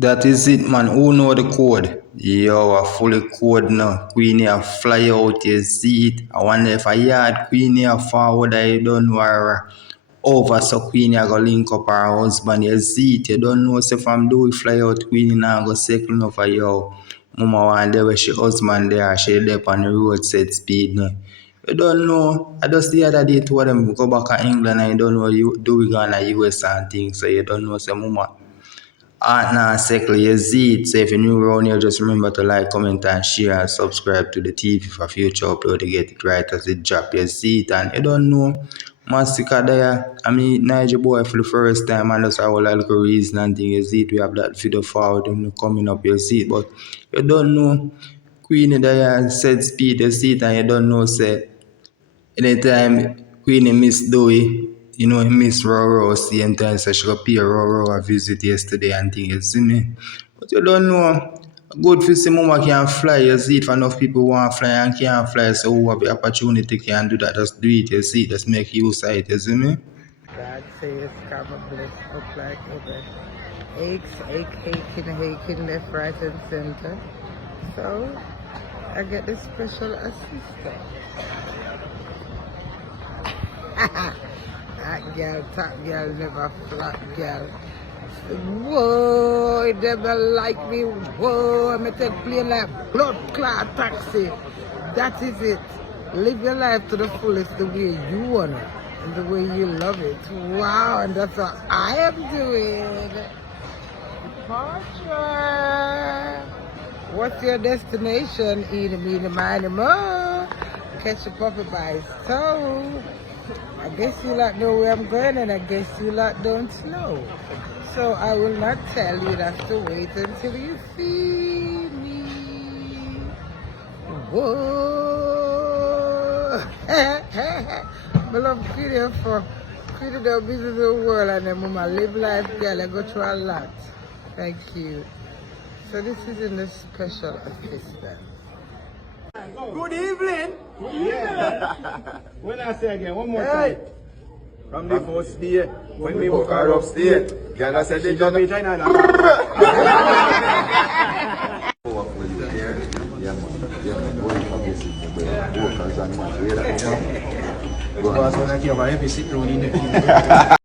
That is it, man. Who know the code? Yo, I fully code now. Queenie, I fly out, you see it. I wonder if I yard Queenie a forward, I don't worry. Over so Queenie, I go link up her husband, you see it. You don't know, so if I'm doing fly out, Queenie now go circle enough for yo. Mama one day where she husband there, she there on the road set speed now. You don't know. I just the other day told them go back to England and you don't know you do we gonna US and things, so you don't know, so mama. Nah, secondly, you see it. So if you're new around here, just remember to like, comment, and share, and subscribe to the TV for future upload to get it right as it drop. You see it, and you don't know, Masicka there. I mean, Niger boy for the first time, and that's how all little reason and thing. You see it, we have that video forward coming up. You see it, but you don't know, Queenie there said speed. You see it, and you don't know, say. Anytime Queenie miss Dewey, you know, he miss Roro same time, so she go pay Roro a visit yesterday and thing, you see me? But you don't know, good for see mama can fly, you see it, for enough people want to fly and can't fly, so who have the opportunity can do that, just do it, you see, just make use of it, you see me? God says, come and bless up like over. Aching left, right, and center. So, I get the special assistant. That girl, top girl, never flat girl. Whoa, it never like me. Whoa, I'm take plane like blood clot taxi. That is it. Live your life to the fullest the way you want it and the way you love it. Wow, and that's what I am doing. Departure. What's your destination? Eeny, meeny, miny, mo. Catch a puppy by his toe. I guess you lot know where I'm going, and I guess you lot don't know. So I will not tell you. You have to wait until you see me. Whoa! I love Queenie for Queenie don't visit the world, and then mama live life, girl. I go through a lot. Thank you. So this is in the special assistant. Good evening. Yeah. When I say again, one more time. From the first day, when we walk her upstairs, girl, I said, they don't be China. Yeah, man.